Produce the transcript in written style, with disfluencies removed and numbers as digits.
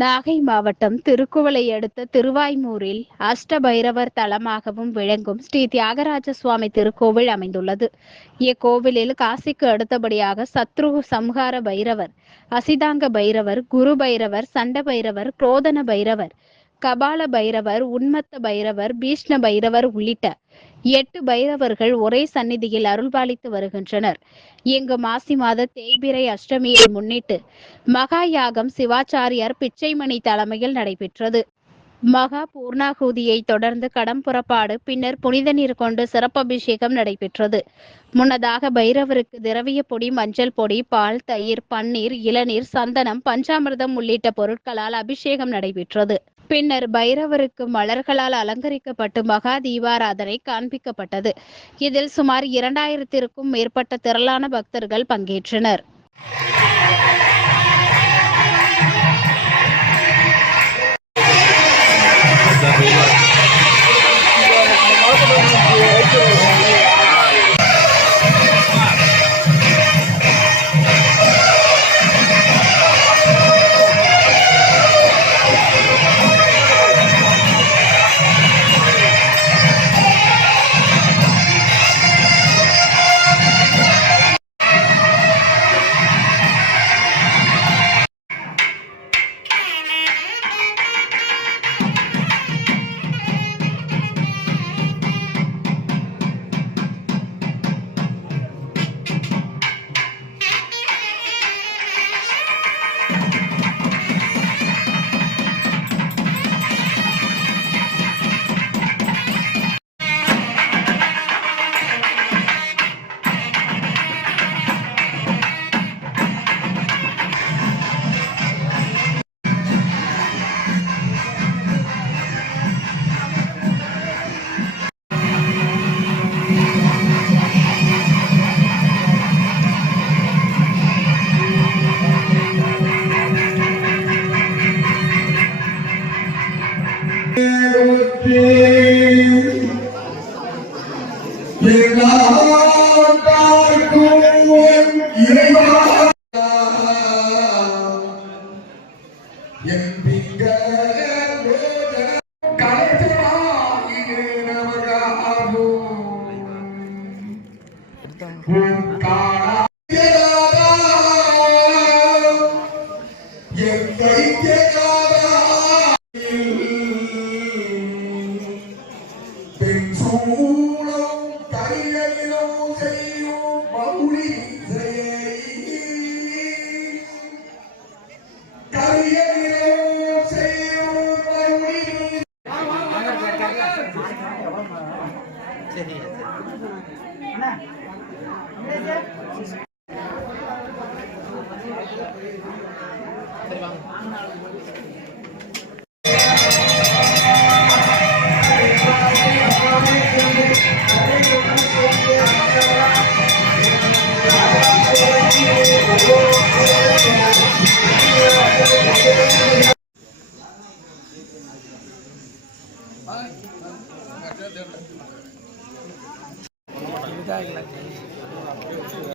நாகை மாவட்டம் திருக்குவளை அடுத்த திருவாய்மூரில் அஷ்டபைரவர் தலமாகவும் விளங்கும் ஸ்ரீ தியாகராஜ சுவாமி திருக்கோவில் அமைந்துள்ளது. இக்கோவிலில் காசிக்கு அடுத்தபடியாக சத்ரு சம்ஹார பைரவர், அசிதாங்க பைரவர், குரு பைரவர், சண்ட பைரவர், குரோதன பைரவர், கபால பைரவர், உன்மத்த பைரவர், பீஷ்ண பைரவர் உள்ளிட்ட 8 பைரவர்கள் ஒரே சந்நிதியில் அருள்பாலித்து வருகின்றனர். இங்கு மாசி மாத தேய்பிறை அஷ்டமியை முன்னிட்டு மகா யாகம் சிவாச்சாரியார் பிச்சைமணி தலைமையில் நடைபெற்றது. மகா பூர்ணாகுதியை தொடர்ந்து கடம் புறப்பாடு, பின்னர் புனித நீர் கொண்டு சிறப்பபிஷேகம் நடைபெற்றது. முன்னதாக பைரவருக்கு திரவிய பொடி, மஞ்சள் பொடி, பால், தயிர், பன்னீர், இளநீர், சந்தனம், பஞ்சாமிர்தம் உள்ளிட்ட பொருட்களால் அபிஷேகம் நடைபெற்றது. பின்னர் பைரவருக்கு மலர்களால் அலங்கரிக்கப்பட்டு மகா தீபாராதனை காண்பிக்கப்பட்டது. இதில் சுமார் 2000க்கும் மேற்பட்ட திரளான பக்தர்கள் பங்கேற்றனர். சரி